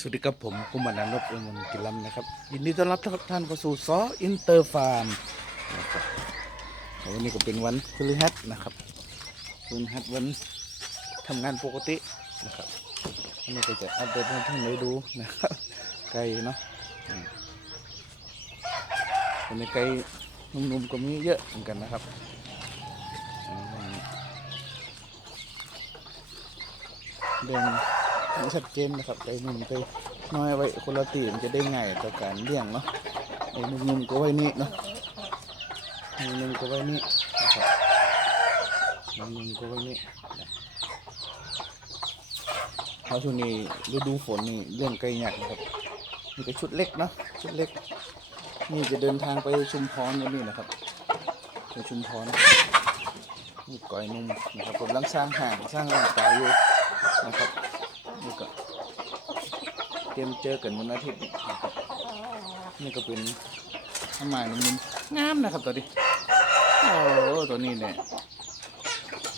สวัสดีครับผมกุมารนันท์นพอุมลกิลัมนะครับยินดีต้อนรับทุกท่านเข้าสู่ซออินเตอร์ฟาร์มนะครับวันนี้ก็เป็นวันพฤหัสนะครับพฤหัสวันทำงานปกตินะครับวันนี้ก็จะอัปเดตให้ท่านได้ดูนะครับไก่เนาะอืมวันนี้ไก่หนุ่มๆก็มีเยอะเหมือนกันนะครับเดิน มันชัดเจนนะครับไอ้นุ่มไปน้อยไว้คนละตีมันจะได้ง่ายต่อการเลี้ยงเนาะไอ้นุ่มๆก็ไว้นี่เนาะไอ้นุ่มก็ไว้นี่นะครับไอ้นุ่มก็ไว้นี่นะเพราะช่วงนี้ฤดูฝนนี่เรื่องไก่หยักนะครับนี่ก็ชุดเล็กเนาะชุดเล็ก นี่จะเดินทางไปชุมพรวันนี้นะครับไปชุมพรนี่ก่อยนุ่มนะครับผมกำลังสร้างห่างสร้างร่างกายอยู่นะครับ เตรียมเจอกันวันอาทิตย์นี้นะครับนี่ก็เป็นข้าวหมายนุ่มงามนะครับตัวนี้โอ้ตัวนี้เนี่ย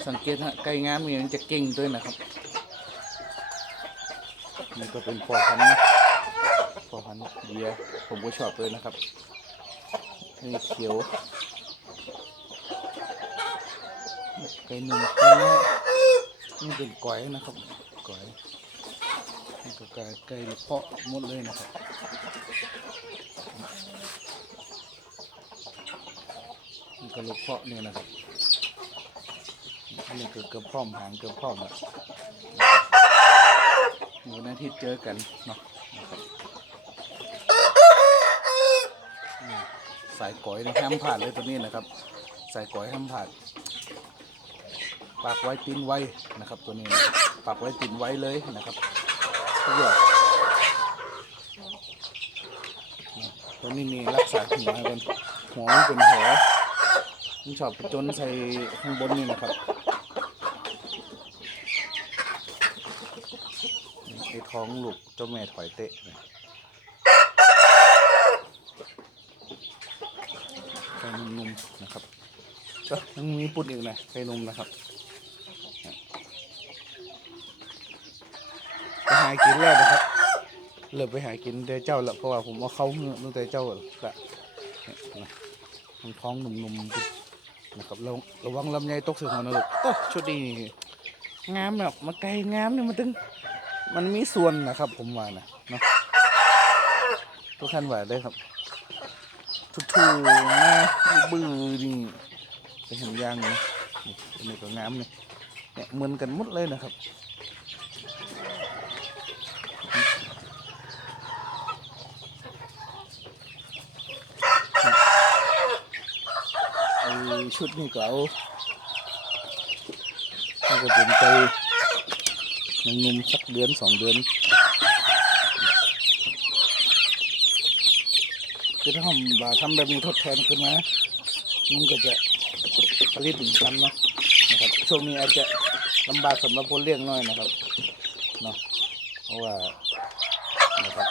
สังเกตฮะไก่งามนี่มันจะเก่งด้วยนะครับนี่ก็เป็นพอพันธุ์นะพอพันธุ์เบียผมก็ชอบเลยนะครับนี่เขียวไก่หนึ่งตัวนี้นี่เป็นก๋อยนะครับก๋อย นี่ก็ไก่ไก่เพาะหมดเลยนะครับนี่ก็ลูกเพาะเนี่ยนะครับอันนี้ก็เกือบพร้อมหางเกือบพร้อมแล้ววันอาทิตย์เจอกันเนาะสายก๋อยนี่ห้ามผ่านเลยตัวนี้นะครับ สายก๋อยห้ามผ่านปากไว้ตีนไว้นะครับตัวนี้นะครับปากไว้ตีนไว้เลยนะครับ ทุกอย่างตัวนี้นี่รักษาหัวกันหัวมันเป็นแผลมันชอบไปจนใส่ข้างบนนี่นะครับไอ้ท้องลูกเจ้าแม่ถอยเตะไก่นุ่มๆนะครับยังมีปุ่นอีกนะไก่นุ่มนะครับไปหากินแล้วนะครับเลิกไปหากินแต่เจ้าละเพราะว่าผมเอาเข้าเงือกตั้งแต่เจ้าละท้องหนุ่มๆนะครับระระวังลำไยตกใส่หัวนะลูกโอ้ชุดนี้งามแบบมาไกลงามเนี่ยมันตึงมันมีส่วนนะครับ ผมว่านะเนาะทุกท่านว่าได้ครับทุกๆนะบื้อนี่จะเห็นยางนะนี่อันนี้ก็งามเนี่ยเนี่ยเหมือนกันหมดเลยนะครับ ไอ ชุดนี้ก็เอานี่ก็เป็นไปนุ่มๆสักเดือนสองเดือนคือถ้าทำบาทำแบบนี้ทดแทนขึ้นมามันก็จะผลิตถึงกันเนาะนะครับช่วงนี้อาจจะลำบากสำหรับคนเลี้ยงน้อยนะครับเนาะเพราะว่านะครับ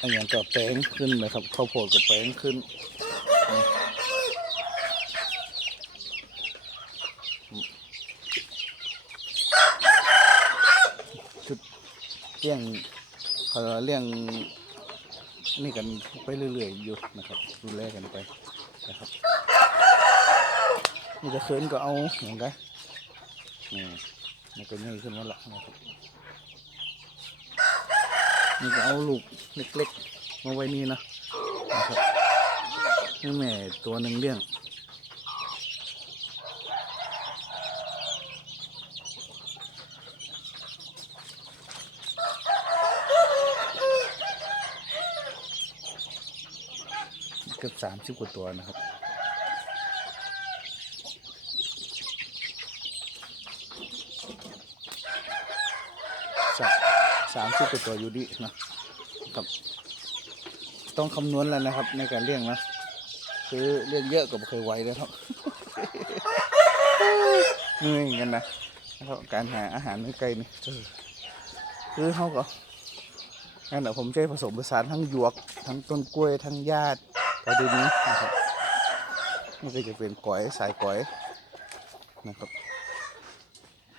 อันอย่างก็แปลงขึ้นนะครับข้าวโพดก็แปลงขึ้น เลี้ยงเขาเลี้ยงนี่กันไปเรื่อยๆอยู่นะครับดูแลกันไปนะครับนี่จะเขินก็เอาอย่างไรนี่มันก็ง่ายขึ้นแล้วล่ะนะครับนี่ก็เอาลูกเล็กๆมาไว้นี่นะนะครับนี่แม่ตัวหนึ่งเลี้ยง กือบสามสิบกว่าตัวนะครับสาสามสิบกว่าตัวอยู่ดีนะครับ ต้องคำนวณแล้วนะครับ ในการเลี้ยงนะ คือเลี้ยงเยอะก็ไม่เคยไหวนะครับเหนื่อยกันนะนะครับการหาอาหารไม่ไกลนี่เออคือเขาก็งั้นเดี๋ยวผมจะผสมผสานทั้งหยวก ทั้งต้นกล้วยทั้งหญ้า ก็ดูนี้นะครับมันก็จะเป็นก๋อยสายก๋อยนะครับ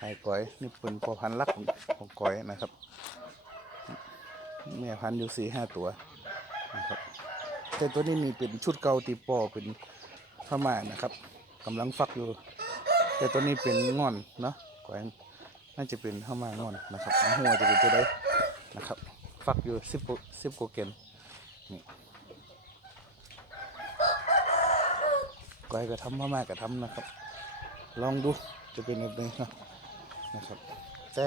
หไอ้ก้อยนี่เป็นพอพันธุ์รักของของก้อยนะครับแม่พันธุ์อยู่สี่ห้าตัวนะครับแต่ตัวนี้มีเป็นชุดเก่าตีปอเป็นพม่านะครับกำลังฟักอยู่ แต่ตัวนี้เป็นงอนเนาะก้อยน่าจะเป็นพม่างอนนะครับหัวจะเป็นตัวใดนะครับ ฟักอยู่สิบสิบกว่าเกนนี่ ก้อยก็ทำพม่าก็ทำนะครับ ลองดูจะเป็นแบบนี้นะนะครับ แต่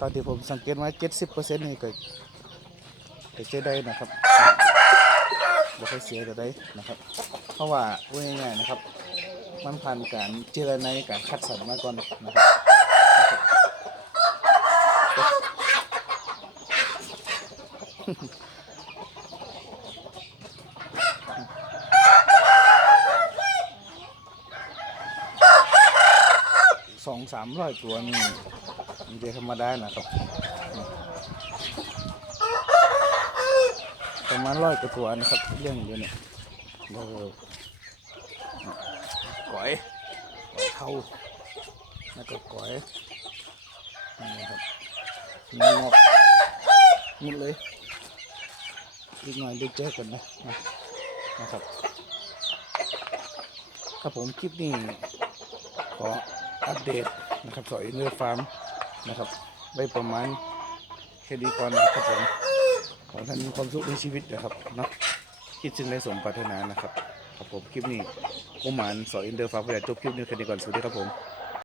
ตอนที่ผมสังเกตว่า70%นี่ก็ก็จะได้นะครับบ่ค่อยเสียก็ได้นะครับ เพราะว่าพูดง่ายๆนะครับ มันผ่านการเจรไนการคัดสรรมาก่อนนะครับ สามร้อยตัวนี่มันจะธรรมดานะครับประมาณร้อยกว่าตัวนะครับเลี้ยงอยู่เนี่ยเออก๋อยก๋อยเท่าแล้วก็ก๋อยนี่นะครับงอกหมดเลยอีกหน่อยได้เจอกันนะนะนะครับ ครับผมคลิปนี้ขอ อัปเดตนะครับสอยเนื้อฟาร์มนะครับไว้ประมาณแค่นี้ก่อนนะครับผมขอท่านมีความสุขในชีวิตนะครับเนาะคิดถึงได้สมปรารถนานะครับครับผมคลิปนี้กุมารสอยอินเดอร์ฟ้าพยาจบคลิปนี้แค่นี้ก่อนสวัสดีครับผม